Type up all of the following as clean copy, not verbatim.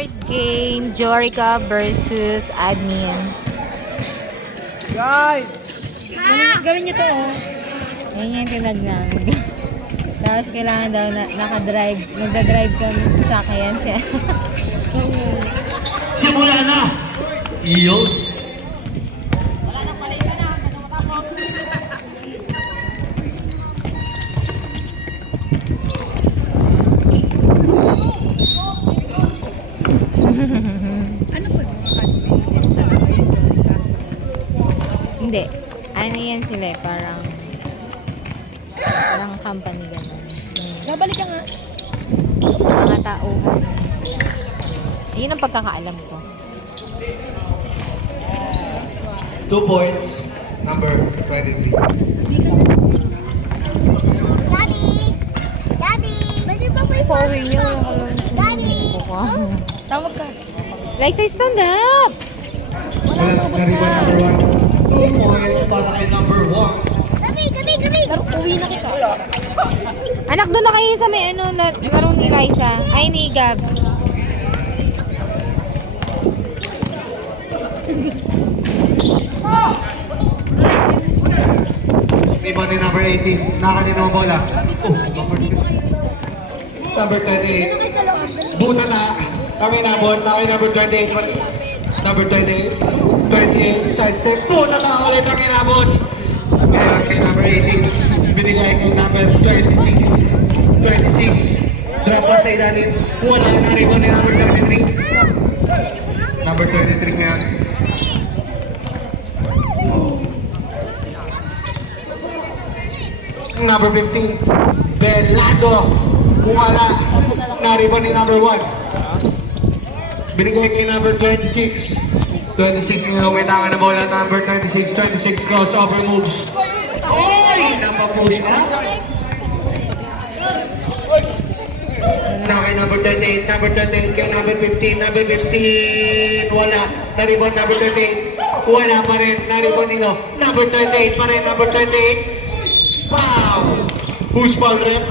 Third game, Jorica versus Admin. Guys! Gawin niyo to, oh. Yan yung tinag namin. Tapos kailangan daw na naka-drive. Magda-drive kami sa sakyan siya. Simula na! Iyon! Ano po yung admin? Talaga yun, Jorica? Hindi. Ano yan sila eh, parang company gano'n. Babalik ka nga. Mga tauhan. Yun ang pagkakaalam ko. 2 points, number 23. Daddy! Daddy! Pwede ba po Pauwi niyo. Daddy! Tawag ka. Liza, stand up! Wala, nariba number 1. 2 points para kay number 1. Gabi! Gabi! Gabi! Uwi na kita. Anak, doon na kayo sa may ano, larong ni Liza. Ay, ni Gab. Rebound ni number 18. Nakanino ang bola. Number 28. Buta na. Kami nabot. Kami number 28. Number 28. 28. Side step. Buta na ulit kami nabot. Meron kay number 18. Binigay kay number 26. 26. Drop pa sa ilalim. Wala na rebound ni number 23. Number 23 ngayon. Number 15, Belado. Wala. Nariban ni number 1. Binigay kay number 26. 26 nga umitangan na bola. Number 26. 26 crossover moves. Oy! Napapush ka. Na kay number 38. Number 38 kay number 15. Number 15. Wala. Nariban number 38. Wala pa rin. Nariban nino. Number 38 pa rin. Number 38. Wow! Who's ball rep?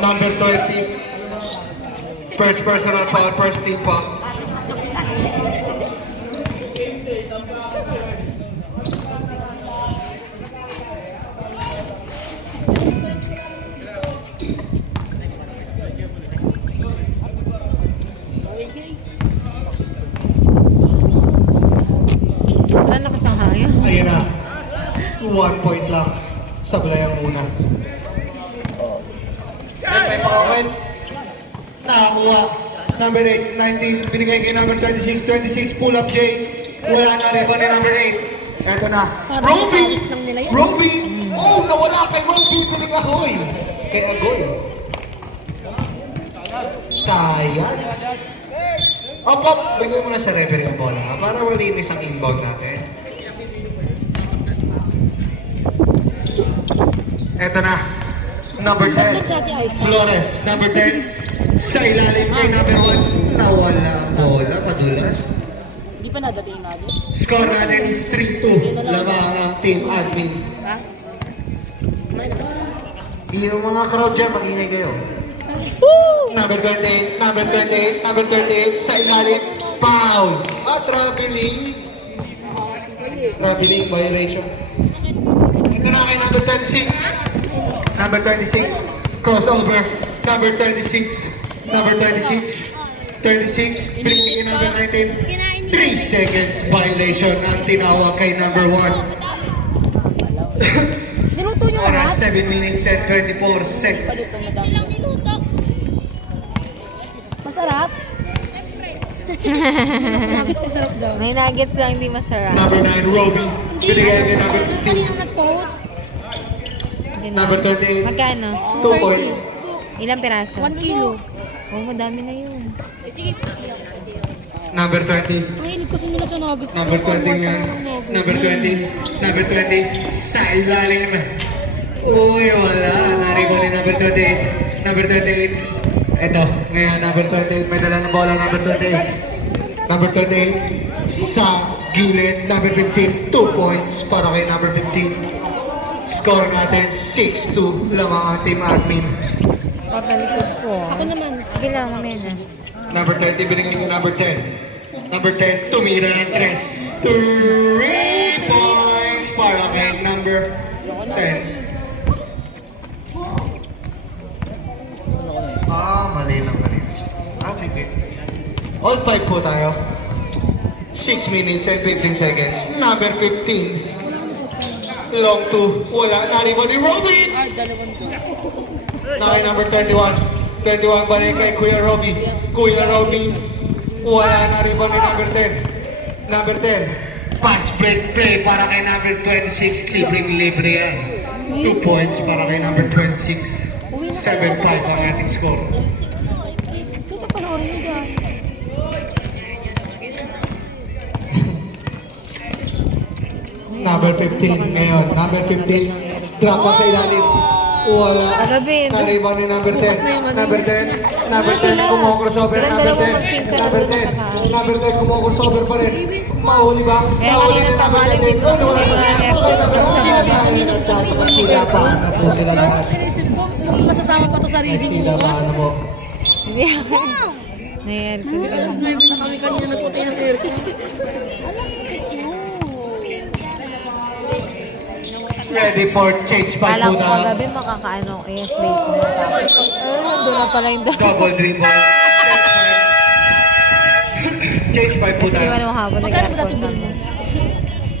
Number 20. First personal foul, first team foul. Wala na kasang hangin. Ayan na. 1 point lang. Sablay ang una. At may pakawin. Nakakuha. Number 8, 19. Binigay kay number 26. 26 pull up J. Wala na rin ni number 8. Eto na. Roby! Roby! Oh, nawala kay Roby. Binigay Agoy. Kay Agoy. Science. Opo, bigay mo na sa referee ang bola para malinis ang inbound natin. Eto na. Number 10. Flores. Number 10. Sa ilalim kay number 1. Nawala ang bola. Padulas. Hindi pa nadating natin. Score natin is 3-2. Lamang ang team admin. Ha? Yung mga crowd dyan, mag-ingay kayo. Number 28. Number 28. Number 28. Sa ilalim. Foul. Traveling. Traveling violation. Ito na kay number 26. Number 26. Crossover. Number 26. Number 26. 36. Bringing in number 19. 3 seconds violation ang tinawag kay number 1. Niluto nyo Oras lahat? 7 minutes and 24 seconds. Paluto mo daw. Silang niluto. Masarap? Nuggets masarap daw. May nuggets lang, hindi masarap. Number 9, Roby. Binigay kay number 15. Kaninang nag-post, Ganun. Number 38. Magkano? 2 points. Ilang piraso? 1 kilo. Oh, madami na yun. Number 20. Ang hilig kasi nila sa nuggets. Number 20 nga. Number 20. Number 20. Sa ilalim. Uy, wala. Naribo ni number 28. Number 28. Ito. Ngayon, number 28. May dala ng bola. Number 28. Number 28. Sa gilid. Number 15. 2 points para kay number 15. Score natin 6-2. Lamang ang team admin. Patalikod ko. Ako naman. Sige lang, mamaya na. Number 20, binigay ko number 10. Number 10, tumira ng 3. 3 points para kay number 10. Mali lang mali. Sige. All 5 po tayo. 6 minutes and 15 seconds. Number 15. Long 2. Wala. Nariba ni Robin. Nakay number 21. 21 balik kay Kuya Robby. Kuya Robby. Wala. Nariba ni number 10. Number 10. Pass break play para kay number 26. Libreng-libre yan. 2 points para kay number 26. 7-5 ang ating score. Number 15 ngayon. Number 15. Drop pa sa ilalim. Wala. Kagabi. Nariban ni number 10. Number 10. Number 10. Kumo-crossover. Number 10. Number 10. Number 10. Kumo-crossover pa rin. Mahuli ba? Mahuli ni number 10. Oh, nawala sa kanya. Sila pa na po sila lahat. Inisip ko, masasama pa to sa reading Sila pa bukas. na po. Hindi ako. Nai-aircon ko Alas lang. 9 na kami kanina nagputay ng aircon. Ready for change pa Kala po ko na. kagabi makakaano, AF late na. Tapos, nandun na pala yung Double dribble. Change pa po Kasi di ba na. nung hapon nag-aircon kami.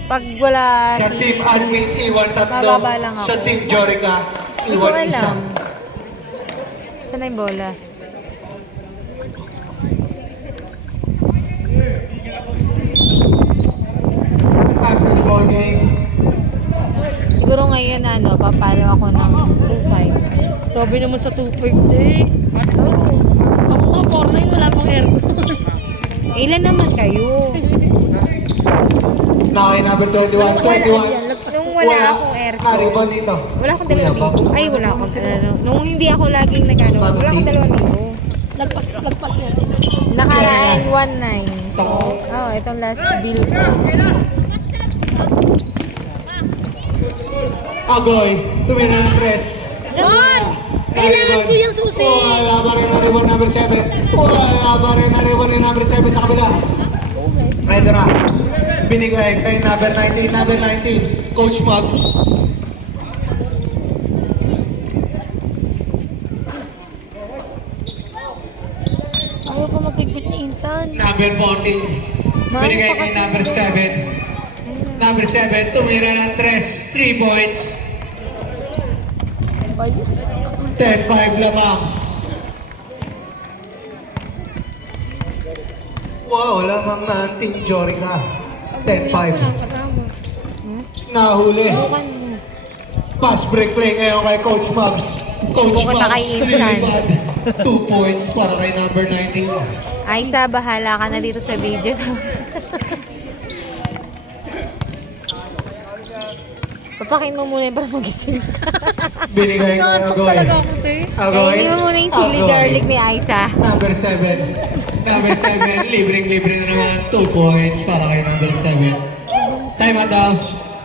Pag wala Sa si... team admin, iwan 3. Bababa lang ako. Sa team Jorica, Hindi ko iwan 1. alam. Saan na yung bola? Active ball game. Siguro ngayon papalo ako ng 2-5. Grabe naman sa 2.5 day. Ako nga, 4-9, wala pang aircon. Ilan naman kayo? Nakay number 21. 21. Nung wala akong aircon. Nariban dito. Wala akong 2,000. Ay, wala akong Nung hindi ako laging nag-ano, wala akong 2,000. Lagpas yan. Nakaraan 1,900. Oh, itong last bill ko. Agoy, tumira ng press. Kailangan ko yung susi! Wala ba rin nariban number 7? Wala ba rin nariban ni number 7 sa kabila? Ready na. Binigay kay number 19. Number 19, Coach Mubs. Ayaw pa magtigbit ni Insan. Number 14, binigay kay number 7. Number 7, tumira ng 3 points. Ba yun? 10-5 lamang. Wow, lamang na ang Team Jorica. 10-5. Walang kasama. Nahuli. Bukan. Pass break play ngayon kay Coach Mubs. Coach Bukod na kay Mubs, Insan. 2 points para kay number 19. Aisa, bahala ka na dito sa video. Papakin mo muna yung para magising. Binigay kay Nakaantok Agoy. talaga ako, te. Agoy. Hindi mo muna yung chili Agoy. garlic ni Aisa. Number 7. Number 7, libreng-libre na naman. 2 points para kay number 7. Time out daw.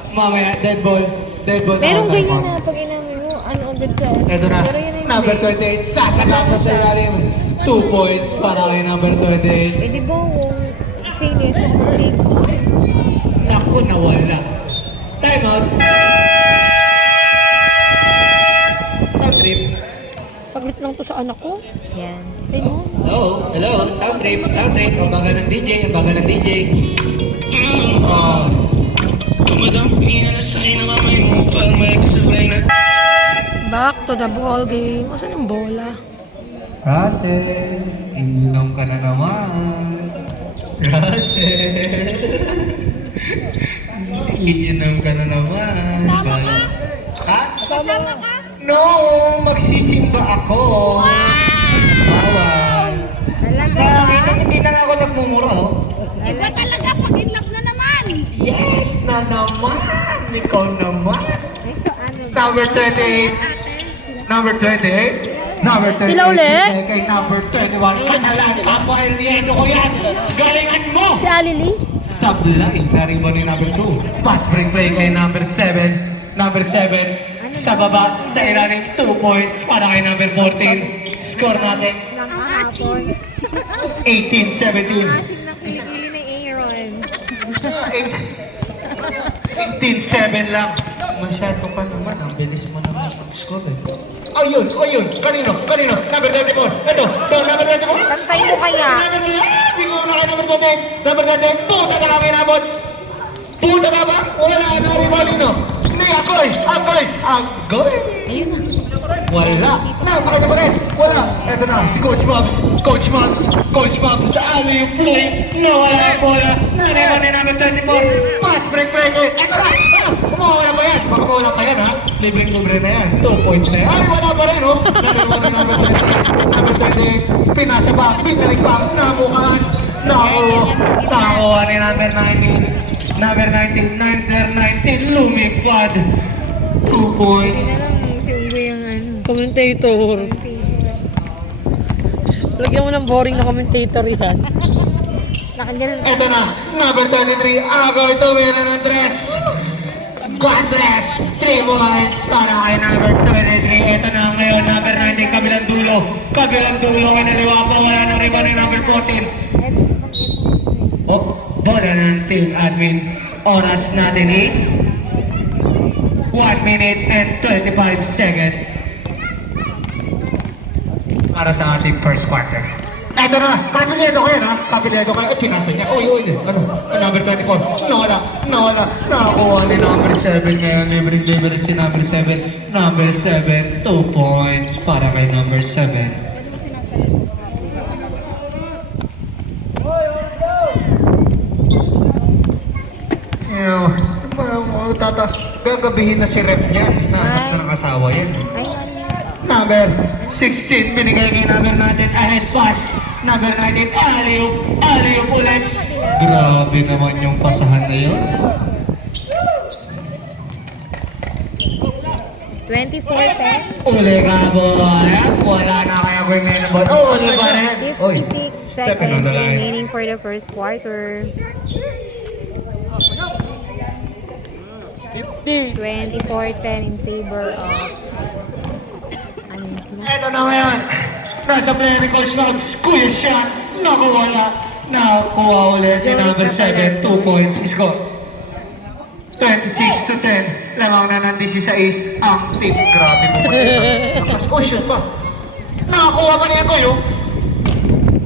Mamaya, dead ball. Dead ball. Merong Time ganyan out. na pag inamin mo, ano agad sa... Ito na. Pero yun ay Number hindi. 28, sasagasa sa ilalim. 2 points para kay number 28. Eh di ba kung senior sa kunting? Naku, nawala. Time out. Sa trip. Saglit lang to sa anak ko. Yan. Ay, no. Hello, hello. Sound trip, sound trip. Ang baga ng DJ, ang baga ng DJ. Oh. Back to the ball game. Asan yung bola? Russell, inom ka na naman. Russell. Iinom ka na naman. Sama ka? Ha? Sama ka? No, magsisimba ako. Bawal. Talaga Bakit? ba? Hindi na nga ako nagmumura, oh. Talaga. Talaga, pag-inlap na naman! Yes na naman. Ikaw naman. Ay, so ano? Number 28. Number 28. Number 28. Sila ulit? Bigay kay number 21. Kanalan, Rafael Riendo ko yan. Galingan mo! Si Alili? Sablay, nariban ni number 2. Pass break play kay number 7. Number 7, sa baba, sa ilalim, 2 points para kay number 14. Score natin, Ng ahas. Son. 18-17. Asing na kilikili ni Aaron. 18-7 lang. Masyado ka naman. Ang bilis mo naman mag-score eh. Oh, yun. Kanino? Number 34. Ito. Number 34. Pantay mo kaya. Number 34. Hindi ko na kayo number 34. Number 34. Puta na kami nabot. Puta na ba? Wala na rin Molino. Hindi, Agoy. Ayun na. Wala. Nasa kanya pa rin. Wala. Ito na. Si Coach Mobs. Sa alley yung play. Wala. Nariman ni number 24. Pass break. Ito na. Kumawala pa yan. Baka mawala pa yan ha. Libreng-libre na yan. 2 points na yan. Ay, wala pa rin oh. Nariman ni number 20. Number 20. Pinasa pa. Binalik pa. Namukaan. Nakuha ni number 19. Number 19. Lumipad. 2 points. Hindi na lang si Unggoy yung ano. Commentator. Lagyan mo ng boring na commentator yan. Nakagalan. Ito na, number 23, Agoy Tumira ng dress. God bless, 3 points para kay number 23. Ito na ngayon, number 19, kabilang dulo. Kinaliwa pa, wala nang riba ni number 14. Bola ng team admin. Oras natin is 1 minute and 25 seconds para sa ating first quarter. Ito na, kapiledo kayo na. Kapiledo kayo. At kinasa niya. Uy. Ano? Number 24. Nawala. Nakakuha ni number 7 ngayon. Libre si number 7. Number 7, 2 points para kay number 7. Gagabihin na si rep niya. Nahanap na ng asawa yan. Ay, Number 16, binigay kay number natin, ahead pass. Number 19, alley-oop ulit. Grabe naman yung pasahan na yun. 24-10. Uli ka boy. Wala na kaya ko yung ngayon ball. Uli pa rin. 56 second on seconds the line. remaining for the first quarter. 24-10 in favor of ano yun sila? Eto na ngayon. Nasa play ni Coach Mobs. Kuya shot. Nakuha ulit ni number 7. 2 points. Score. 26-10. Lamang na ng 16 ang team. Grabe mo pa rin. Oh, shot pa. Nakakuha pa niya ko yun.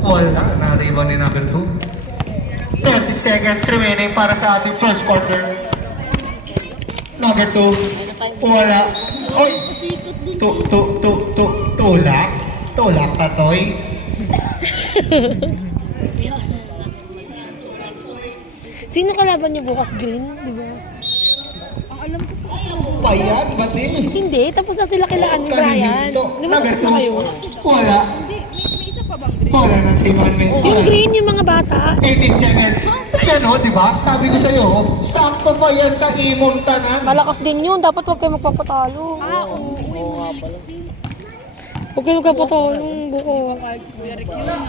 Wala. Nariba ni number 2. 30 seconds remaining para sa ating first quarter. Number 2. Wala. Oy! Tulak ka, Toy. Sino kalaban niyo bukas, Green? Di ba? Bayan, bati. Hindi, tapos na sila kailangan ni Brian. Di ba tapos na kayo? Wala. Wala ng team admin. Yung Green, yung mga bata. 18 seconds. Yan o, di ba? Sabi ko sa'yo, sakto pa yan sa imong tanan. Malakas din yun. Dapat huwag kayo magpapatalo. Huwag kayo magpapatalo. Buko.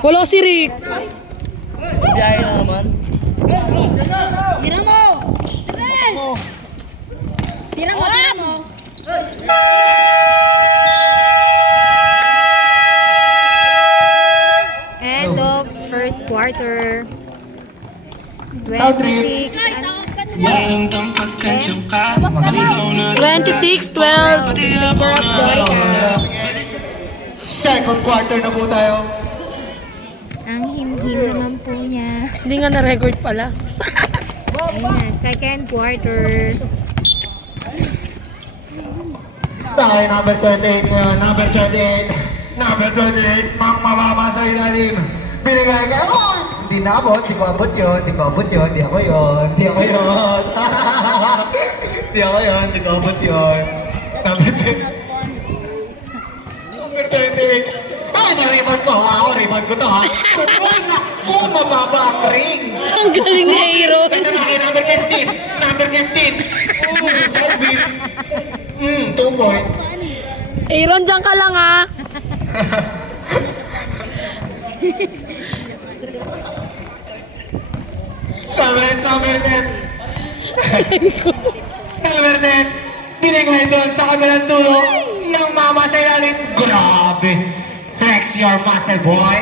Wala si Rick. Biyahe na naman. Tira mo! Tira mo! End of first quarter. South Rip. 26 ano? 26-12. Favor of Joyka. Second quarter na po tayo. Ang himhim naman po niya. Hindi nga na-record pala. Ayun na, second quarter. Tayo number 28 ngayon. Number 28. Mababa sa ilalim. Binigay ka. Oh! Hindi na abot. Di ko abot yun. Di ako yun. Di ko abot yun. Number 28. Ay, na-rebound ko. Ako, rebound ko to ha. Kung mababa ang ring. Ang galing ni Aaron. Ito na kay number 15. Number 15. Oh, sabi. 2 points. Aaron, dyan ka lang ha. Number 10. Number 10. Binigay doon sa kabilang dulo ng mama sa ilalim. Grabe. Flex your muscle, boy.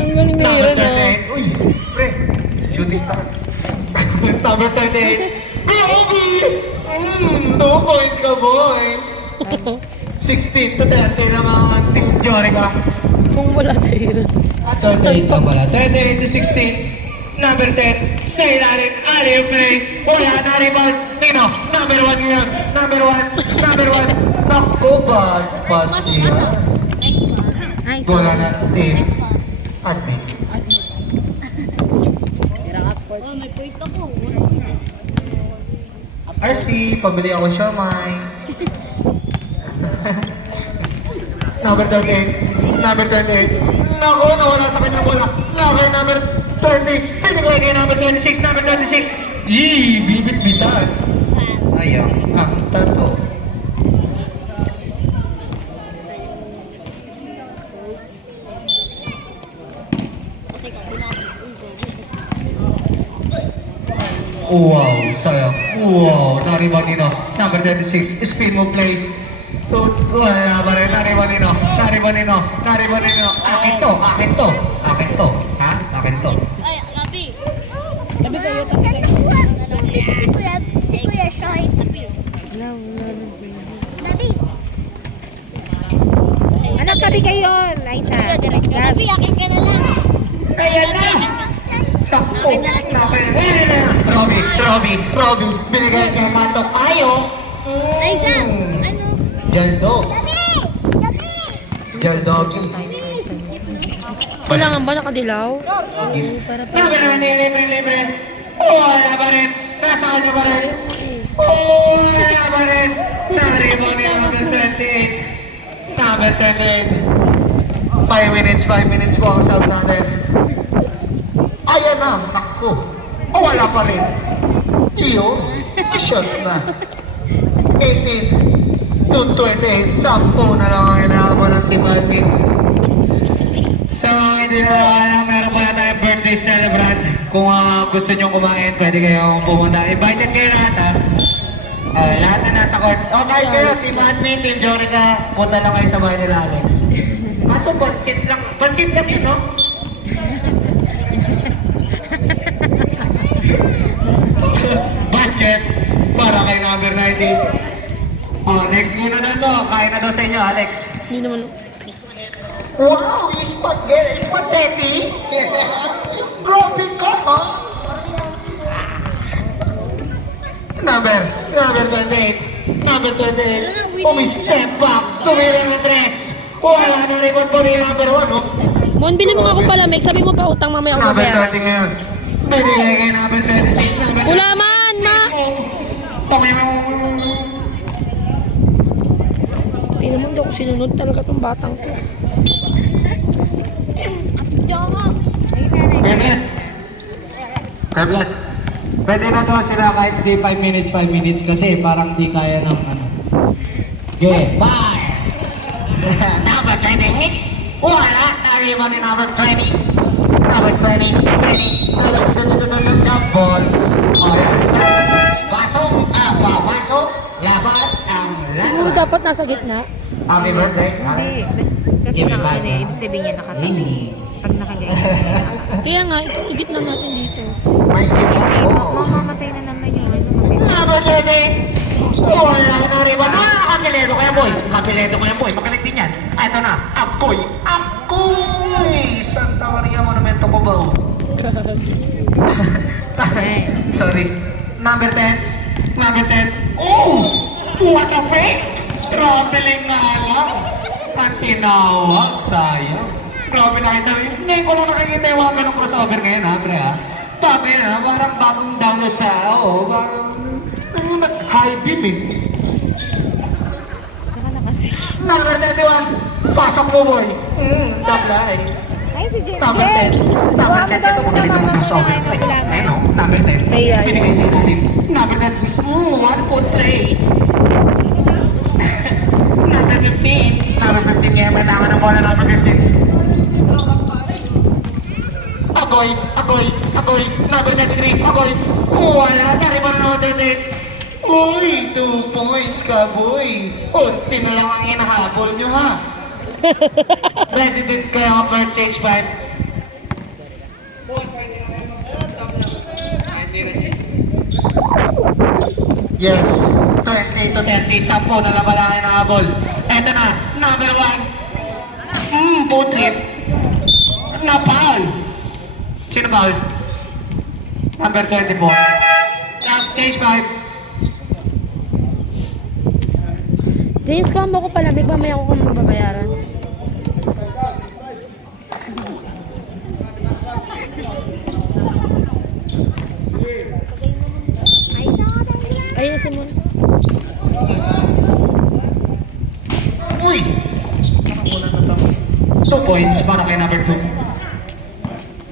Ang galing na Number yun, ah. 38. Uy, pre. Shooting star. Number 38. Baby! 2 points ka, boy. 16 to 30 na mga Team Jorica. Kung wala sa Aaron. 38 ka pala. 38 to 16. Number 10. Sa ilalim. Ali play. Wala na rebound. Nino. Number 1 ngayon. Number 1. Number 1. Naku, bad pass yan. Ay, Wala na. Team. Pass. Admin. Oh, may point ako. RC, pabili ako siomay. Number 38. Number 38. Naku, nawala sa kanya bola. Okay, number 30. Pinigay kay number 26. Number 26. Yee, bibit-bitan. Ayaw, ang tato. Wow, sayang. Wow, nariban nino. Number 36, spin mo play. Wala ba rin, nariban nino. Nariban nino. Nariban nino. Akin to, akin to. Akin to. Ha? Akin to. Ay, Labi. Labi kayo. Saan na si Kuya Shoy. wala na. Labi. Ano, tabi kayo, Liza? Gab. Labi, akin ka na lang. Ayan na! Takpo! Ayan na! Robby! Binigay kay Matok. Ayo! Liza, ano? Jaldo. Labi! Labi! Jaldogis. Kailangan ba nakadilaw? Number 9, libre. Wala ba rin? Nasa kanya ba rin? Wala ba rin? Naribo ni number 28. Number 28. 5 minutes po ang sound natin. Ayan na, naku. O wala pa rin. Iyo, shot na. 18 to 28. 10 na lang ang inaaman ng Team Admin. Sa mga hindi na meron pala tayong birthday celebrant. Kung gusto nyo kumain, pwede kayong pumunta. Invited kayo lahat ha. Lahat na nasa court. Okay kayo, Team Admin, Team Jorica. Punta lang kayo sa bahay nila Alex. Kaso pansit lang yun, no? Basket para kay number 90. Oh, next game na to. Kain na daw sa inyo, Alex. Hindi naman. Wow, spaghetti. Grabe ka, ha? Number 28. Number 28. Step back. Tumira na tres. Wala na rebound po ni number 1, no? Mon, bili mo nga akong palamig. Sabi mo pa utang mamaya ako Number babayaran. 20 ngayon. Binigay kay number 26. Number Wala man, ma! Hindi naman daw ako sinunod talaga tong batang to. Joko. Kevin, pwede na daw sila kahit di 5 minutes kasi parang di kaya ng ano. Okay, bye! Number 28. Wala! Nariba ni number 20. Number 20. Ball. Pasok! Papasok! Labas ang Siguro labas. dapat nasa gitna. Happy birthday! Hindi, kasi ibig sabihin niya nakatabi. Pag nakaganyan niya. Kaya nga, itong gitna natin dito. May sipot ko. Mamamatay na naman yung ano. Number 20. Wala na rin ba? Kapileto kaya boy. Kapileto kaya boy. Magaling din yan. Ito na. Akoy. Santa Maria Monumento ko ba? Sorry. Number 10. Number 10. Oh! What a fake! Traveling nga lang. Ang tinawag. Sayang. Grabe nakita mo. Ngayon ko lang nakikita yung mga ganong crossover ngayon ha, pre ha. Bago yan ha. Parang bagong download sa bagong high beef eh. Saka na kasi. Number 31. Pasok mo boy. Supply. Ay, si Jen. Number 10. Number 10. Ito magaling ng crossover. Ayun o. Number 10. Ay. Pinigay sa ilalim. Number 36. 1 point play. Number 15. Number 15 ngayon. May naman ng bola number 15. Agoy. Number 93. Agoy. Wala na rin ba na number 13? Uy, 2 points ka, boy. O, sino lang ang inahabol nyo, ha? Ready din kayo for change back? Yes, 30 to 30, 10 na naman ang inahabol. Eto na, number 1. Putrip. Na-foul. Sino foul? Number 24. Change back. James, kamo ko pala. May mamaya ako kung mababayaran. Ayun na si Mon. Uy! Wala na to. 2 points para kay number 2.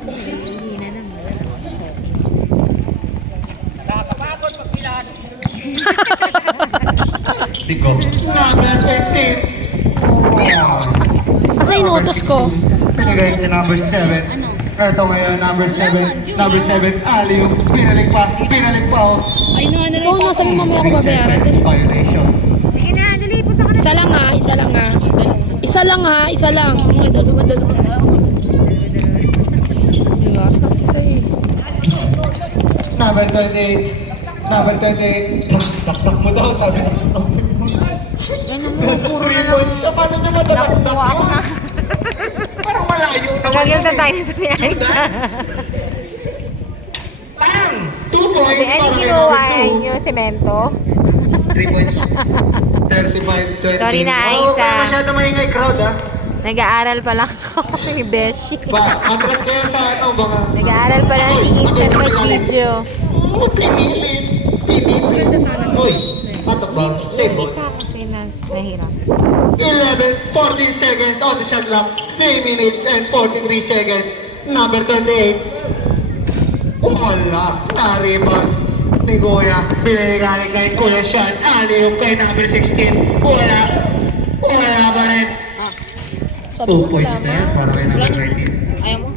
Hindi na naman. Digo. Number 15. Asa inutos ko? Pinagay niya number 7. Ito ngayon, number 7. Number 7, Aliu. Pinalik pa. Oh. Ay, ikaw na, sabi mamaya ako 3 babayaran. seconds violation. Sige na, dali, punta ka na. Isa lang ha, isa lang ha. Isa lang ha, isa lang. Dalawa. Diba? Isa eh. Number 28. Number 28. Taktak mo daw, sabi ng Ganun mo, puro na 3 lang. points siya. Paano niya matataktak Nakuha ako na. Parang malayo naman. Nagagil na yun tayo nito ni Aiza. Bang! 2 points Ano para kay kinuha number 2. nyo, semento? 3 points. 35, 20. Sorry na, Oh, Aiza. parang masyado maingay crowd, ha? Nag-aaral pa lang ako ni Beshi. Ba, atras kayo sa ano, baka... Nag-aaral pa lang si Instant mag-video. Oh, pinilit. Maganda sana. Uy, patok ba? Save ball. Isa kasi nahirap. 11, 14 seconds on the shot clock. 3 minutes and 43 seconds. Number 28. Wala. Na-rebound ni Goya. Binigay kay Kuya Sean. Aliw kay number 16. Wala. Wala pa rin. 2 points na yan para kay number 19. Ayaw mo?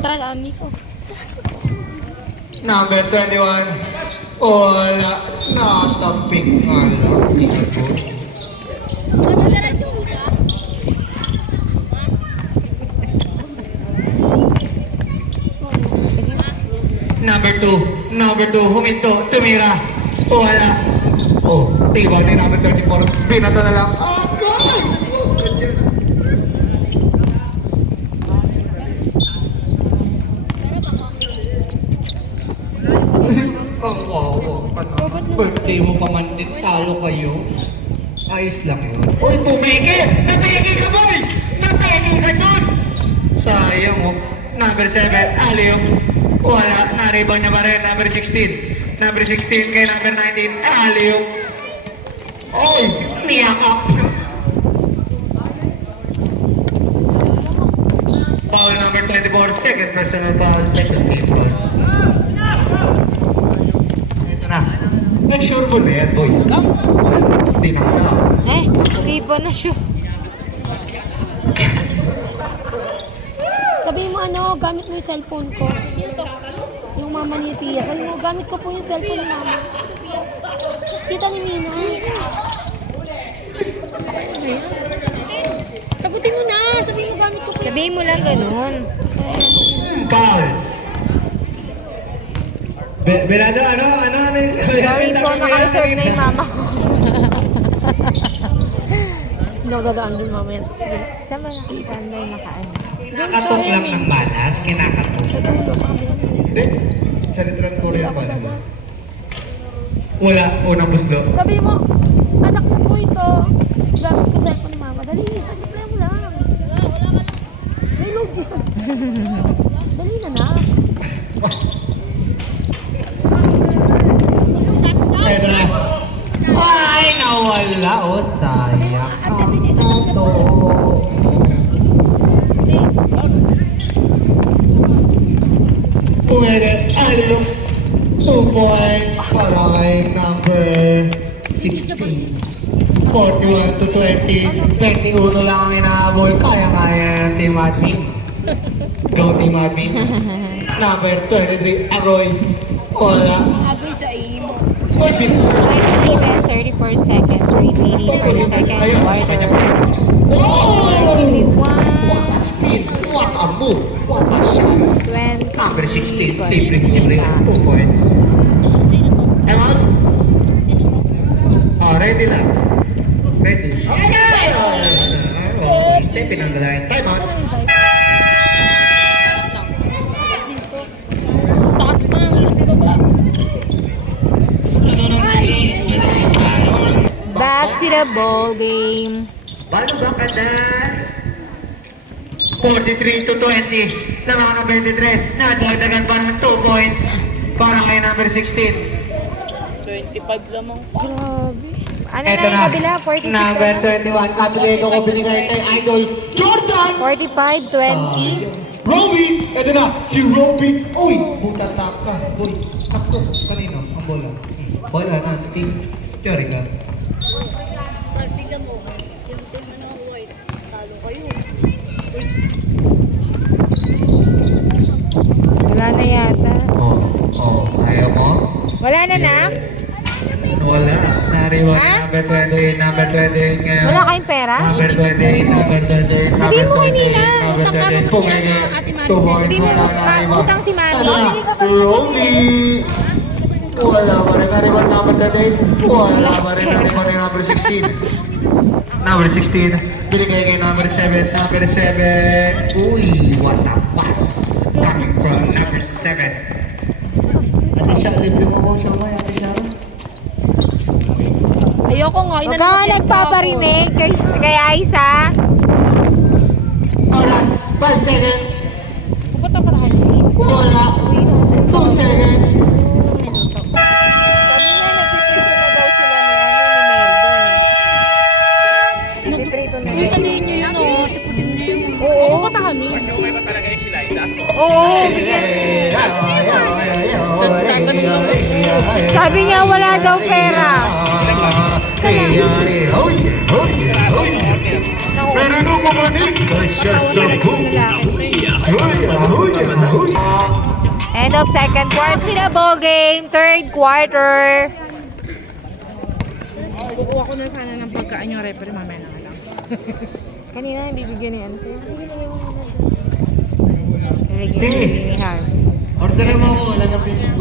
Tara, Ani ko. Number 21. Wala. Nakatapik nga lang. Ingat mo. Number 2, huminto, tumira. Wala. Oh, tibaw ni number 34. Pinato na lang. Oh, God! Oh, wow. Birthday mo pa man din, talo kayo. Ayos lang yun. Uy, pumeke! Napeke ka, boy! Napeke ka doon! Sayang, oh. Number 7, Aliw. Wala, naribang niya pa rin. Number 16. Number 16 kay number 19, Aliw. Oy, niyakap. Foul number 24, second personal foul, second team foul. Ito na. Make sure mo na yan, boy. Hindi na ka. Hindi pa na siya. Sabihin mo ano, gamit mo yung cellphone ko. Yung mama ni Tia. Sabihin mo, gamit ko po yung cellphone ni mama. Kita ni Mina. Sagutin mo na. Sabihin mo, gamit ko po yung... Sabihin mo lang ganun. Foul. Belado, ano yung... Sorry po, naka-reserve na yung mama ko. Hindi ako dadaan dun mamaya. Saan ba nakita na yung nakaano? Kinakatok lang ng balas, kinakatok. Hindi. Sa Litron Korea ba naman? Wala, unang buslo. Sabihin mo, anak ko po ito. Gamit ko cellphone ni mama. Dali, sabihin mo lang. May load yan. Dali na. Ito na. Ay, nawala. Oh, sayang. Ito. Pumede. Aliw. 2 points para kay number 16. 41 to 20. 21 lang ang inahabol. Kaya-kaya ng Team Admin. Go Team Admin. Number 23, Aroy. Wala. Point 50. 20 and 34 seconds remaining for the second quarter. Oh! 21, What a speed! What a move! What a shot! 20. Number 16, tapering libre, 2 points. Time out? Oh, ready lang. Ready. Okay! Oh, step in on the line. Time out. Taas pa ang hirap di ba? Back to the ball game. Balo ba ka na? 43 to 20. Lamang ng 23. Nadagdagan pa ng 2 points para kay number 16. 25 lamang pa. Grabe. Ano na yung kabila? 46 Number na? 21. Kabilego ko binigay kay Idol Jordan. 45, 20. Roby! Ito na, si Roby. Uy! Butatak ka. Uy, takto. Kanino? Ang bola. Bola na. Team Jorica. Tignan mo. Yung team na white. Talo kayo. Wala na yata. Ayaw mo? Wala na na? Wala. Nariwan Ha? number 28, number 28 ngayon. Wala kayong pera? Number 28, number 28, Sabihin mo kay Nina. number 28. Pumili. Ate Maricel. 2 points. Sabihin mo, Wala na. Iba. utang si Mami. Ano na? Roby! Wala pa rin nariwan number 28. Wala pa rin nariwan yung number 16. Number 16. Binigay kay number 7. Number 7. Uy, what a pass. Coming from number 7. Ate siya, libre mo mo siya mo. Ate siya. Ayoko nga. Huwag ka nga nagpaparinig kay Aiza. Oras, 5 seconds. Ba't ang parahas? Wala. 2 seconds. Sabi niya, nagpiprito na daw sila ni Nagpiprito na Uy, daw. ano yun yun o? Siputin mo yun. Oo. Ano ka kami? Oo. Sabi niya, wala daw pera. Pero nung kumanig, siya sa End of second quarter to the ball game. Third quarter. Kukuha ko na sana ng pagkain yung referee. Mamaya na lang. Kanina, bibigyan ni ano sa'yo. Sige. Ni Harv. Order mo ako, wala na 50.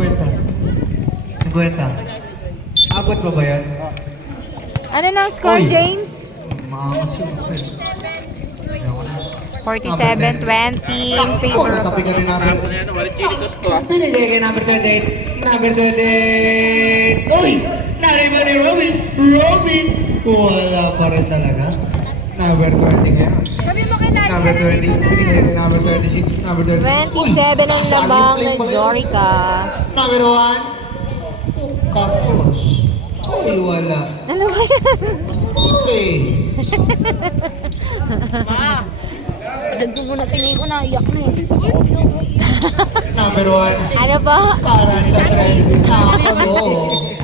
50. Abot pa ba yan? Ano nang score, Oy. James? Makakasulit. 47-20 in favor of... Tapi ka rin namin. Pinigay kay number 28. Number 28. Uy! Nariba ni Robin. Robin! Wala pa rin talaga. Number 20 ngayon. Sabi mo kay Liza Number 20. Pinigay kay number 26. Number 26. 27 ang lamang ng Jorica. Number 1. Kapos. Uy, wala. Ano ba yan? Uy. Diyan ko muna siniko na. Iyak na eh. Number 1. Ano ba? Para sa tres. Ako.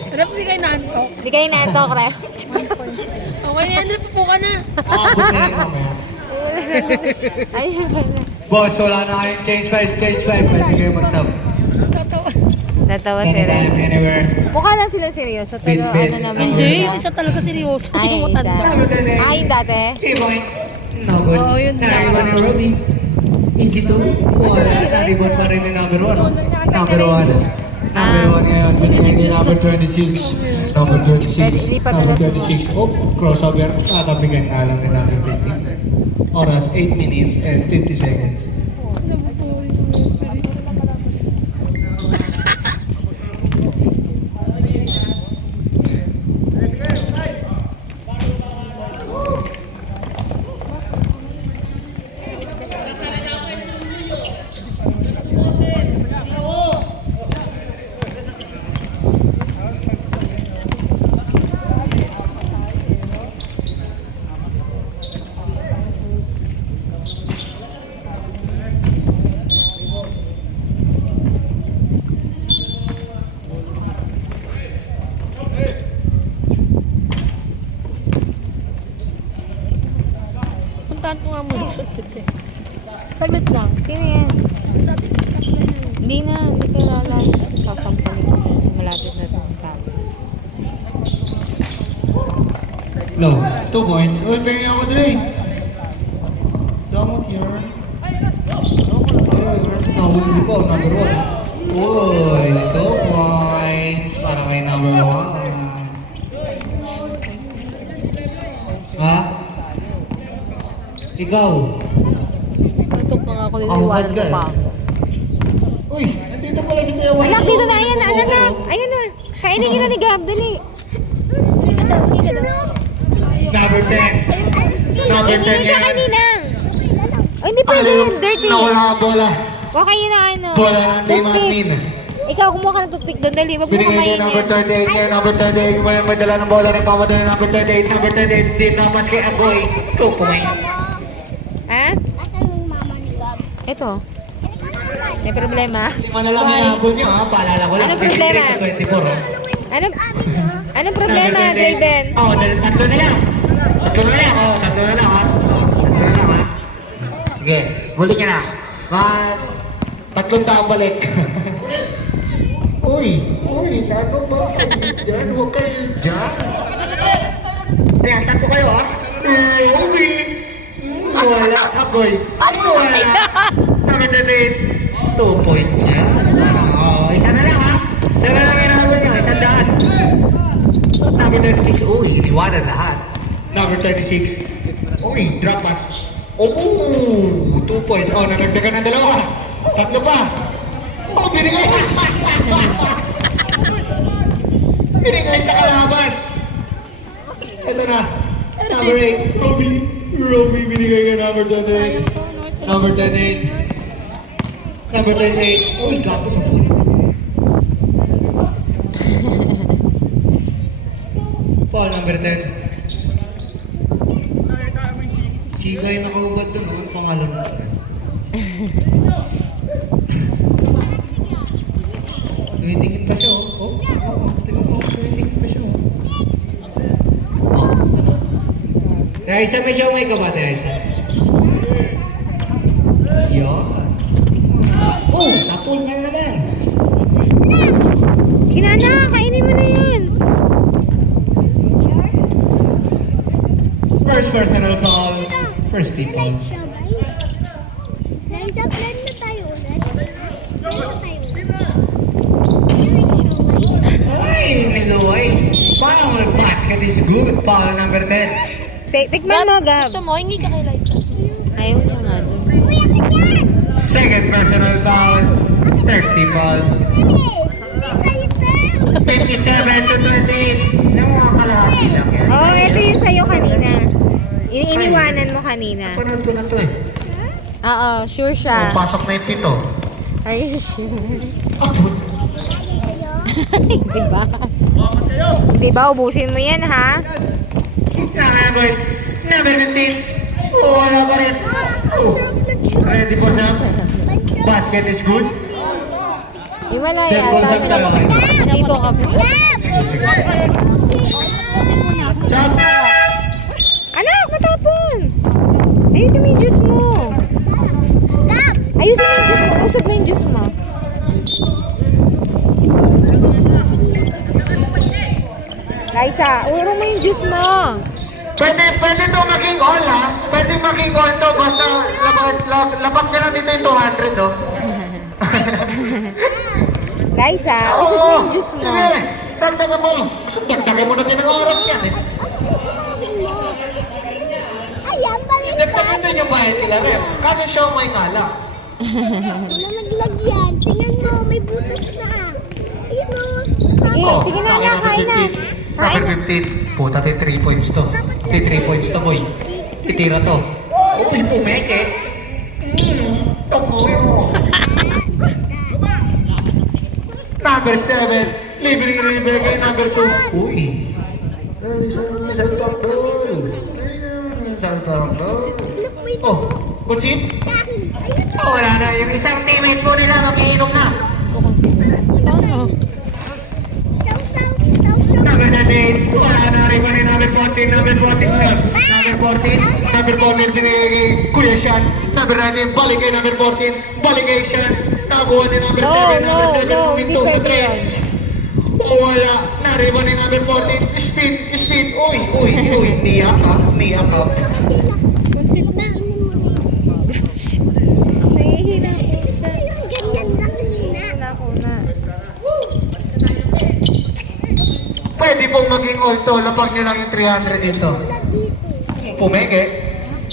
Harap di kayo nanto. Hindi kayo nantok, Ref. Okay na yan. Pupo ka na. Abot na yun mamaya. Ayun pala. Boss, wala na kayong change 5. Pwede kayo mag-stop. Tatawa. Natawa sila. Anytime, anywhere. Mukha lang sila seryoso, pero Bit. ano naman Hindi, yun, yung isa talaga seryoso. Ay, Yung isa. matanda. Ah, yung dati? 3 points. No good. Oo, yun na. Nariban ni Robbie. Easy to. Wala. Nariban pa rin ni number 1. Number 1. Number 1 ngayon. Binigay ni number 26. Number 26. Lipat na Number lang sa 26. Oh, crossover. Tatabigan nga lang ni number 15. Oras 8 minutes and 50 seconds. Puntahan ko nga muna sa eh. Saglit lang. Sino yan? Sabi ko, Hindi na, hindi kayo lalas. Sasampalin ko. Malapit na itong tapos. Low. 2 points. Uy, pengen ako dali. Damot here. Nahuli po, number 1. Uy, 2 points para kay number 1. Ha? Ikaw? Tutok na nga ako Ang niniwala hard ka ko pa. Uy, nandito pala si Kuya Juan. Anak, dito na. Ayan na. Ano na? Ayan na. Kainin ka na ni Gab. Dali. Number 10. Number 10 Hindi ka yan. kanina. Oh, hindi pwede. Dirty. Nawala ang bola. O kayo na ano. Bola ng Team Toothpick. Admin. Ikaw, kumuha ka ng toothpick doon. Dali. Wag mo Binigay niya kamainin. number 38 niya, number 38. May dala ng bola ng pamadala number 38. Number 38. Dito naman kay Agoy. 2 points. Ha? Asan yung mama ni Gab? Ito. May problema. Lima na lang hinabol niyo ha. Paalala ko lang. Anong problema? 23 to 24 ha. Anong problema, Draven? Oo, tatlo na lang. Tatlo na lang. Oo, tatlo na lang ha. Tatlo na lang ha. Sige, huli niya na. Tatlong taong balik. Uy, tatlong ba kayo dyan? Huwag kayo dyan. Ayan, tatlo kayo ha. Uy, wala ako'y. Wala. Number 38. 2 points yan. Oo, isa na lang ha. Isa na lang inabot niyo. 100. Number 36. Uy, iniwanan lahat. Number 36. Uy, drop pass. Oh, 2 points. Oh, nagdagdagan ng dalawa. Tatlo pa. Oh, binigay. Binigay sa kalaban. Ito na. Number 8. Roby, binigay ka number 28. Number 28. Number 28. Uy, gato sa puno. Paul, number 10. Siga yung nakaubad doon, ano ang pangalan mo? Tumitingin pa siya, oh. Tingnan mo, tumitingin pa siya, oh. Raisa, may siomay ka ba, Raisa? Yan. Oh, sapul na naman. Sige na, anak. Kainin mo na yan. First personal foul. First tip foul. Naisa, plan na tayo ulit. Plan na tayo ulit. Ay, Meloy. Foul basket is good. Foul number 10. Tikman mo, Gab. Gusto mo, hingi ka kay Liza. Ayaw niya nga doon. Kuya, ganyan! Second personal foul. Third tip foul. Sa'yo tayo! 57 to 28. Yung mga kalahati lang yan. Oh, ito yung sa'yo kanina. Iniwanan mo kanina. Panood ko na to eh. Oo, sure siya. Pasok na yung pito. Are you sure? Abot. Diba? Diba, ubusin mo yan, ha? Number 15. Oh, wala pa rin. Ang sarap na shoot. Ready for some? Basket is good. Iwala Then yan. goal sa tayo. Dito ka pa. Sige, sige. Shot. Anak, matapon! Ayusin mo yung juice mo. Gab! Ayusin mo yung juice mo. Usog mo yung juice mo. Liza, uro mo yung juice mo. Pwede to maging all ha. Pwede maging all to. Basta labag nyo lang dito yung 200 oh. Liza, usog mo yung juice mo. Sige, dagdagan mo. Dagdagan mo na din ang oras yan eh. Ayan, balik Dagdagan din yung bahay nila rin. Kaso siya may ngala. Nalaglag yan. Tingnan mo, may butas na. Ayun o. Sige, sige na, anak, kain na. Kain Number na. 15. Puta, 3 points to. 3 points to, boy. Titira to. Uy, pumeke. Tungoy mo. Number 7. Libre kay number 2. Uy. Look, wait. Oh, kutsit? Ayun Oh, wala na. Yung isang teammate mo nila makiinom na. Sana. Saw-saw. Number 98. Wala na rin pa ni number 14. Number 14. Number 14. Number 14 dinigay kay Kuya Sean. Number 19. Balik kay number 14. Balik kay Sean. Nakuha ni number 7. Number 7 no, puminto hindi sa pwede 3. Oh, wala. Nariba ni number 14. Speed. Mia ka. Conceal na. Nahihina po siya. Yung ganyan lang nina. Ako na. Pwede pong maging alto, lapag nyo lang yung 300 dito. Pumege.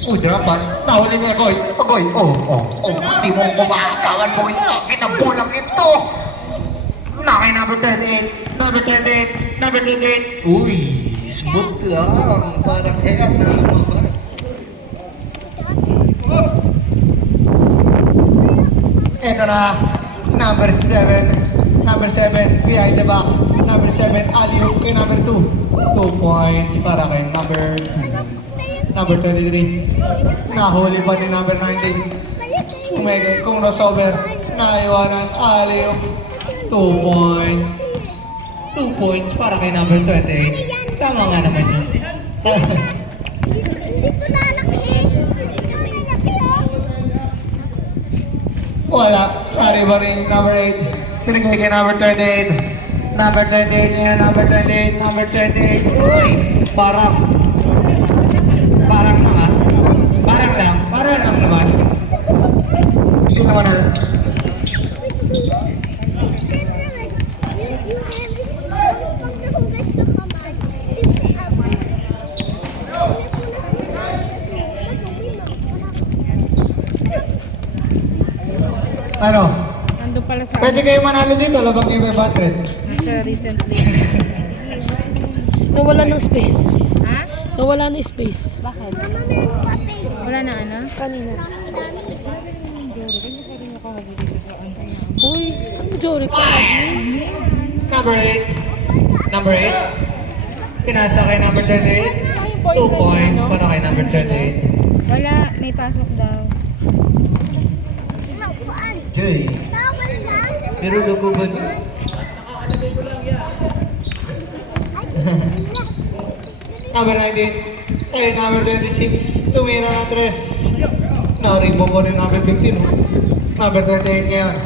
Drapas. Nahuli ni Agoy. Agoy, Hindi mo kumakakawan mo ito. Kinabulang ito. Nakay number 38. Number 38. Number 38. Uy, smooth lang. Parang Ito na. Number 7. Number 7. Behind the back. Number 7. Alley-oop kay number 2. 2 points para kay number 23. Nahuli pa ni number 19. Umega kung crossover. Naiwanan. Alley-oop. 2 points. 2 points para kay number 28. Tama nga naman yun. Dito lalaki. Dito lalaki oh. Wala. Pari ba rin number 8. Pinigay kay number 38. Number 28 niya. Number 28. Number 28. Uy! Parang lang ah. Parang lang naman. Hindi naman alam. Ano? Nandun pala sa Pwede kayo manalo dito, labang kayo may battery. nasa recently. Nawala ng space. Ha? Nawala ng space. Bakit? Wala na ano? Kanina. Uy, ano Jory ka? Number 8. Number 8. Pinasa kay number 28. 2 points para kay number 28. Wala, may pasok daw. Jay, pero lugo ba ito? Number 19. Ay, number 26. Tumira na 3. Naribo mo rin number 15. Number 28 ngayon.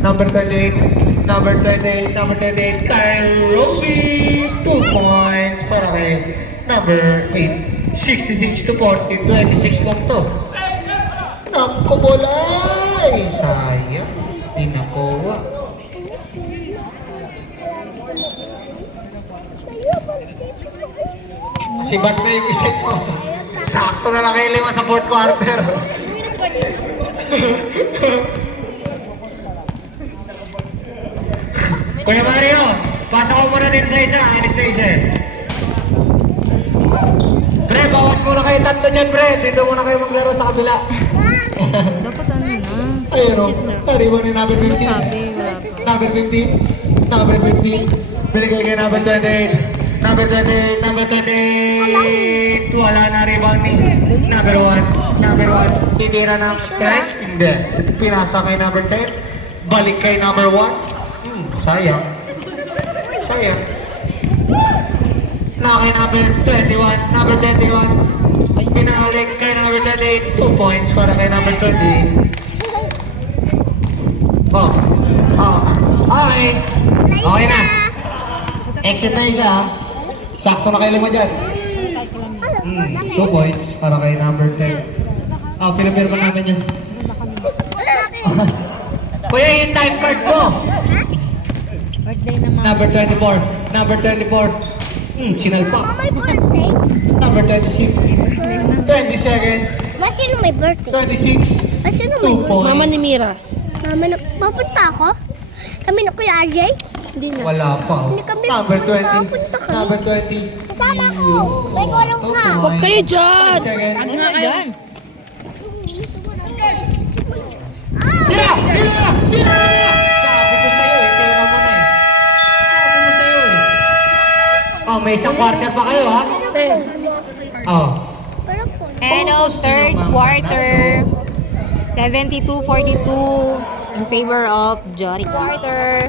Number 28. Number 28. Number 28. Kyle Roby. 2 points para kay number 8. 66 to 40. 26 lang to. Naku, bolay! Sayang. Di nakuha. Sibat na yung isip ko. Sakto na lang kayo 5 sa fourth quarter. Kuya Mario, pasok ko muna din sa isa, Anastasia. Pre, bawas muna kayo tatlo dyan, pre. Dito muna kayo maglaro sa kabila. Dapat ano na? Ayun o, tariwan ni number 15. Sabi, wala pa. Number 15. Number 15. Binigay kay number 28. Number 28. Number 28. Wala na rebound ni number 1. Number 1. Titira ng stress. Hindi. Pinasa kay number 10. Balik kay number 1. Sayang. Sayang. Na kay number 21. Number 21. Pinahalik kay number 28. 2 points para kay number 28. Oh. Okay. Okay na. Exit na isa. Sakto na kayo 5 dyan. 2 points para kay number 10. Pinapirma namin yun. Kuya, yung time card mo. Birthday naman. Number 24. Number 24. Sinalpak. May birthday? Number 26. 20 seconds. Sino may birthday? 26. Sino may 2 points. Mama ni Mira. Mama, papunta ako? Kami na Kuya RJ? Hindi na. Wala pa. Hindi kami Number pupunta. 20. Punta kami. Number 20. Sasama ko! May gulong nga! Huwag kayo dyan! 5 seconds. Ano nga yan? Tira! Tira! Tira! Sabi ko sa'yo eh. Tira mo na eh. Sabi mo sa'yo eh. May isang quarter pa kayo ha? Pero po, End of third quarter. 72-42 in favor of Jory Carter.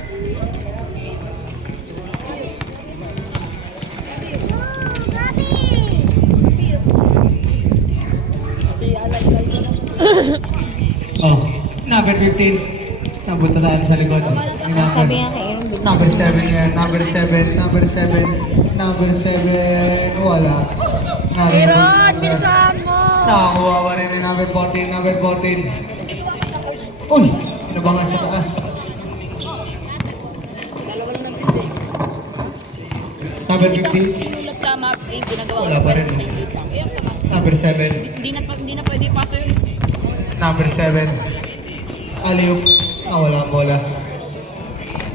Number 15. Nabutalaan sa likod. Sabi nga kay Aaron. Number 7 yan. Number 7. Number 7. number 7. Wala. Meron, bilisan mo. Nakakuha pa rin yung number 14. Number 14. Uy! Inabangan sa taas. Dalawa lang ng pizza eh. Number Isang 15. sinulap sa map eh, ginagawa Wala pa rin. sa inyo lang. Eh, sa map. Number 7. Hindi na pwede paso yun. Number 7. Aliyup. Wala ang bola.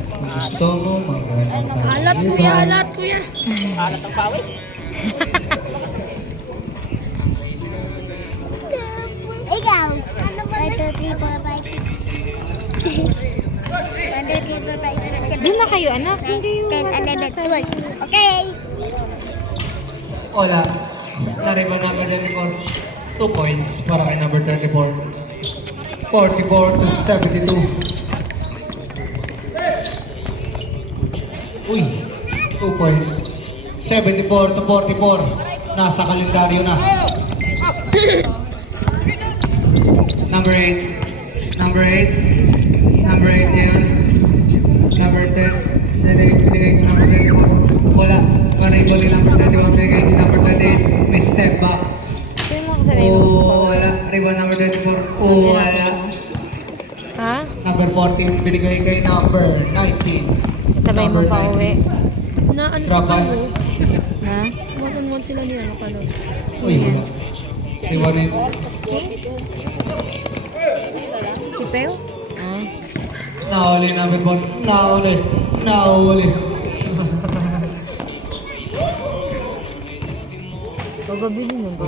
Kung gusto mo, magandang Alat kuya, alat kuya. Alat ang pawis. Ikaw. Ano ba? 1, 2, 3, 4, 5, 6. 1, 2, 3, 4, 5, 6, 7, Doon na kayo, anak. Hindi yung 10, 11, 12. Okay. Wala. Nariba number 24. 2 points para kay number 24. 44 to 72. Uy, 2 points. 74 to 44. Nasa kalendaryo na. Number 8. Number 8. Number 8 yan. Number 10. Binigay ko number 10. Wala. Nariba ni number 21. Binigay ni number 28. May step back. Sino mo kasabay mo? Oh, wala. Ribbon number 24. Oh, wala. Ha? Number 14, binigay kay number 19. Kasabay mo Number pa uwi. Na ano si Trapas. Palo? Ha? 1-on-1 sila ni ano Palo. Uy, wala. Ribbon rin. Si Peo? Ah. Nahuli number 1. Nahuli. Nahuli. Gagabili mo ba?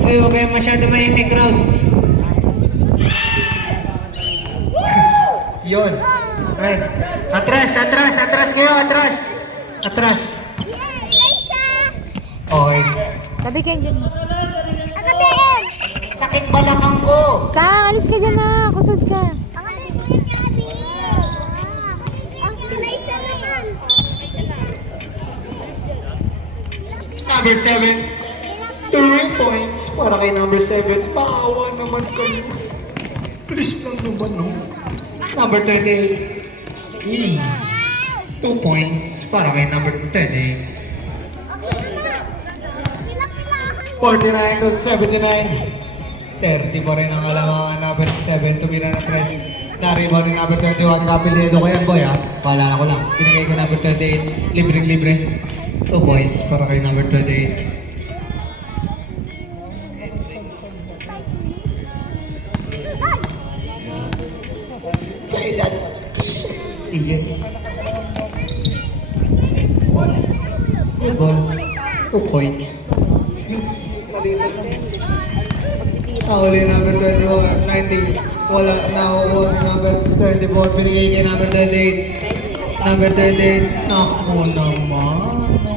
Uy, huwag kayong masyado mahinig crowd. Yun. Ay, atras, atras, atras kayo, atras. Atras. Lisa. Okay. Tabi kayo dyan. Ako din. Sakit balakang ko. Sang, alis ka dyan na. Kusod ka. Ako din kuya Gabi. Ang Lisa naman. Number 7. 3 points para kay number 7. Paawa naman kayo. Please lang naman, no? Number 28. 2 points para kay number 28. Okay na. Sinapilahan. 49 to 79. 30 pa rin ang alamangan number 7 tumira ng 3. Nariba ni number 21. Kapilido ko yan, boy, ha? Paalala ko lang. Binigay ko number 28. Libreng-libre. 2 points para kay number 28. Kaya dad. Iyan. Diba? 2 points. Nahuli number 21, 19. Wala, nakuha number 34. Binigay kay number 38. Number 38. Naku naman.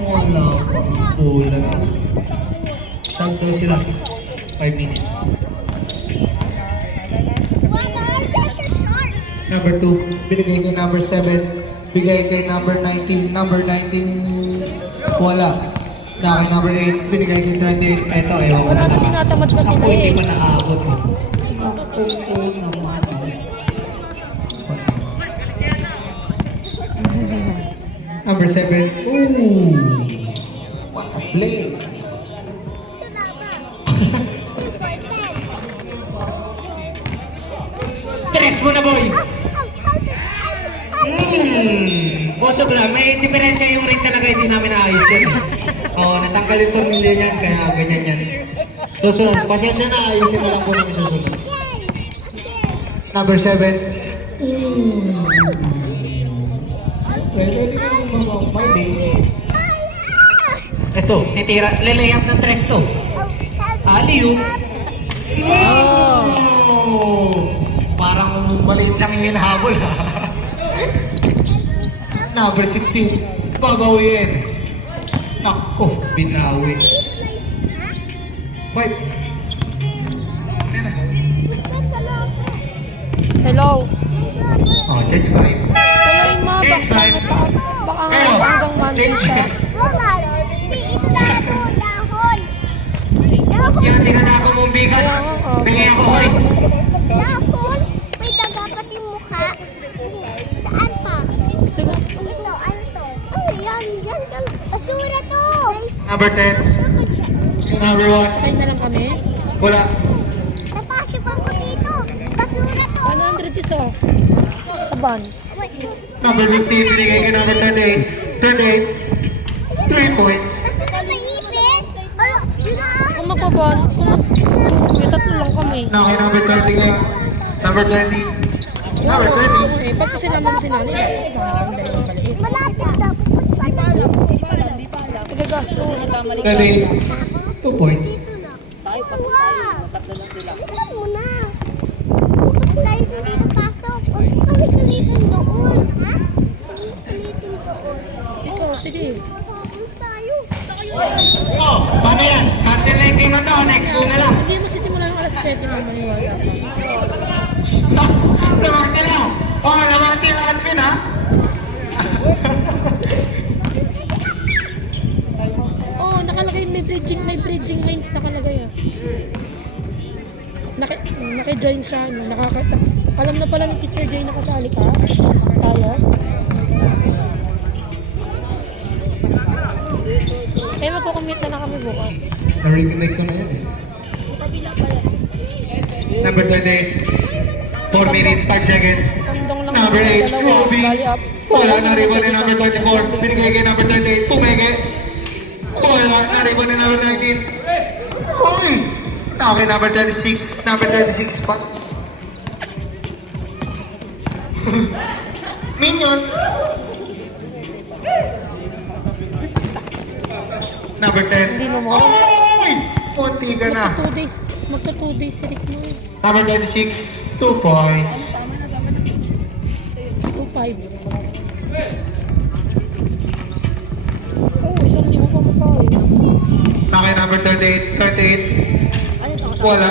Wala pang bulan. Saan daw sila? 5 minutes. Number 2, binigay kay number 7. Bigay kay number 19. Number 19, wala. Na kay number 8, binigay kay 28. Eto, ewan ko na Wala naman. tinatamad pa sila Ako hindi eh. pa nakaabot. Ako naman. Number 7. Ooh! What a play! Tres mo na, boy! Bosog lang. May diferensya yung ring talaga, hindi namin naayos yan. Oo, natanggal yung tornilyo niyan, kaya ganyan yan. Susunod, pasensya na, ayusin na lang po namin susunod. Number 7. Pwede naman mamamay, baby. Ito, titira, lilayap ng tres to. Aliyo. Oh! Parang maliit lang yung hinahabol, ha? Number 16, babawiin. Nako, binawi. 5. Hello. Oh, change 5. Tuloy mo. Change 5. Baka Kayo, hanggang Monday change siya. 5. Ronald, ito na ito, dahon. Dahon. Yung tinanako mong bigat. Tingin ako, hoy. Tapos, may daga pati mukha. Saan pa? Siguro. Ito, ano to? Oh, yan. Basura to. Number 10. Number 1. Kain na lang kami. Wala. Napasok ako dito. Basura to. 100 iso. Sa van. Number 15, binigay kay number 28. 28. 3 points. Basura na ipis. Ano? Yun na. Kung magbaban, may tatlo lang kami. Now kay number 20 kaya. Number 20. Number 20. Eh, ba't kasi naman si nanay? Kasi sa akin lang dalawang kaliit. Malapit dapat. Tagagastos. 28. 2 points. Wow. Tignan mo na. Bakit tayo dito pasok? Kami kalitin doon. Ha? Kami kalitin doon. Ito, sige. Tapos tayo. Oh, paano yan? Cancel na yung game na to. Next go na lang. Hindi magsisimula ng alas 7 ng maniwala. Naman nila. Oh, naman nila admin ha. Oo, nakalagay, may bridging lines nakalagay ah. Naki-join siya, alam na pala ni Teacher Jay nakasali ka. Tayo. Kaya magkukumit na lang kami bukas. Narinig ko na yan eh. Number 28. 4 minutes, 5 seconds. Kandong lang Number 8, dalawa. Ruby. Bali up. Wala na ribbon ni number 24. Binigay kay number 28. Pumeke. Wala na ribbon ni number 19. Uy! Okay, number 36. Number 36 pa. Minions. Number 10. Hindi naman. Uy! Punti ka na. Magta 2 days si Rick mo. Number 26. 2 points. 2-5. Oh, isang libo pa masabi. Okay, number 38. 38. Wala.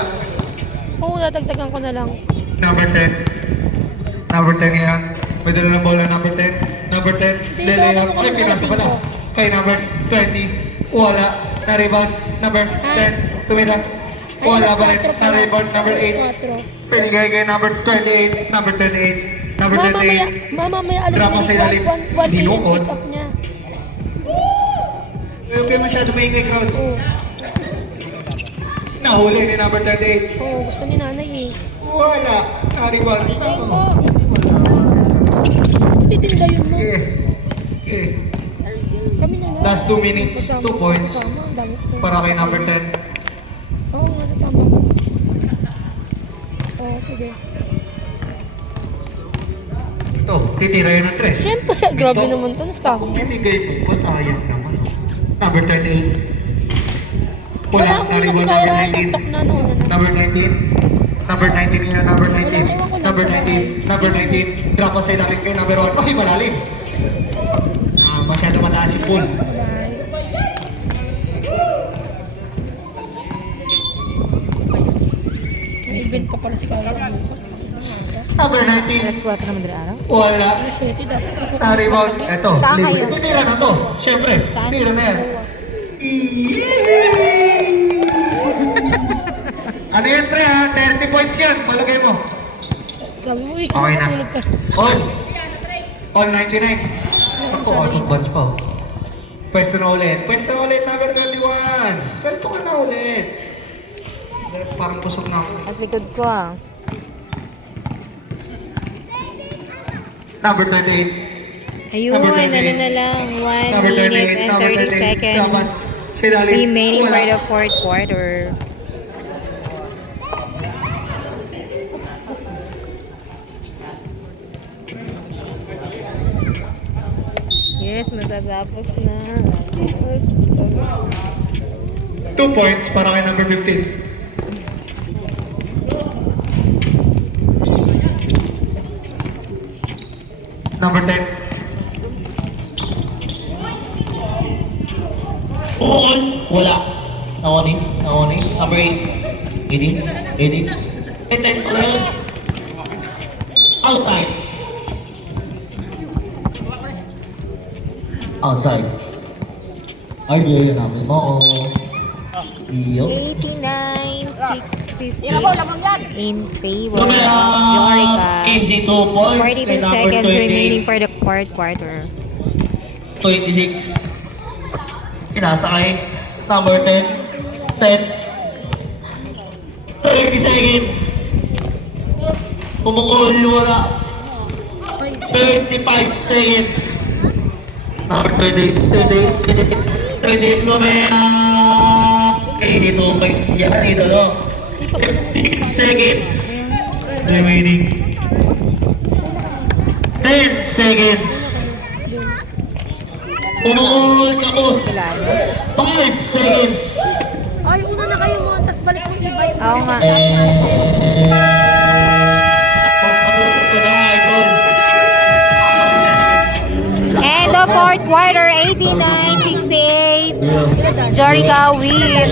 Oo, dadagdagan ko na lang. Number 10. Number 10 yan. May dala ng bola number 10. Number 10. Hindi, Lele ito, up. ano ko Ay, na pinasa pala. cinco. Kay number 20. Wala. Na-rebound. Number 10. Tumira. Ay, Wala alas ba rin? 4 pala. Na-rebound. Number 8. Alas 4. Pinigay kay number 28. Number 28. Number 28. Mamaya alas Drop mo sa ilalim. 1 Dinukot. pick up niya. Huwag kayo masyado maingay crowd. Oo, Nahuli ni number 38. oo, gusto ni nanay eh. Wala. Na-rebound. Titinda yun mo. Okay. Kami na lang. Last 2 minutes, 2 points. Kasama, ang dami ko. Para kay number 10. Oo, masasama ko. Oo, sige. Ito, titira yun ng 3. Siyempre, grabe naman to. Nascam. Binigay ko pa, sayang naman. Number 38. Wala, Wala mo na si na-rebound Kyra. number 19. Nagtok na noon. Number 19. Number 19 yun, number 19. Wala, ewan ko lang Number sa 19. Number 19. Drop ko sa ilalim kay number 1. Ay, malalim. Masyado mataas yung pool. May event pa pala si Kyra. Number 19. Alas 4 na madali araw. Wala. Alas 7 dapat. Na-rebound. Ito. Saan libre. kayo? Titira na to. Siyempre. Saan? Titira na yan. Ano yun, pre, ha? 30 points yan. Palagay mo. Sabi mo, Okay na. tulog ka. All. All 99. Ako, out bunch pa. Pwesto na ulit. Pwesto na ulit, number 21. Pwesto ka na ulit. Parang pusok na ako. At likod ko ah. Number 28. Ayun, Number ano 38. na lang. 1 Number minute 38. and Number 30 38. seconds Tapos, si Dali. remaining Wala. for the fourth quarter. Yes, matatapos na. Tapos, 2 points para kay number 15. Number 10. On. Wala. Nakunin. Number 8. 18. And then, outside. Outside. RJ, namin mo. Iyo. 89-66 in favor of Numero Jorica. easy 2 points. 42 kay number seconds 20. remaining for the fourth quarter. 26. Pinasakay. Number 10. 10. 30 seconds. Pumukul, wala. 35 seconds. Number 20. Lumea. 82 points yan, idolo. 15 seconds. Remaining. 10 seconds. Pumukul, tapos. Wala na. 5 seconds. Ay, una na kayo mo, tapos balik mo i-bike. Oo nga. And the fourth quarter, 89-68. Jorica win.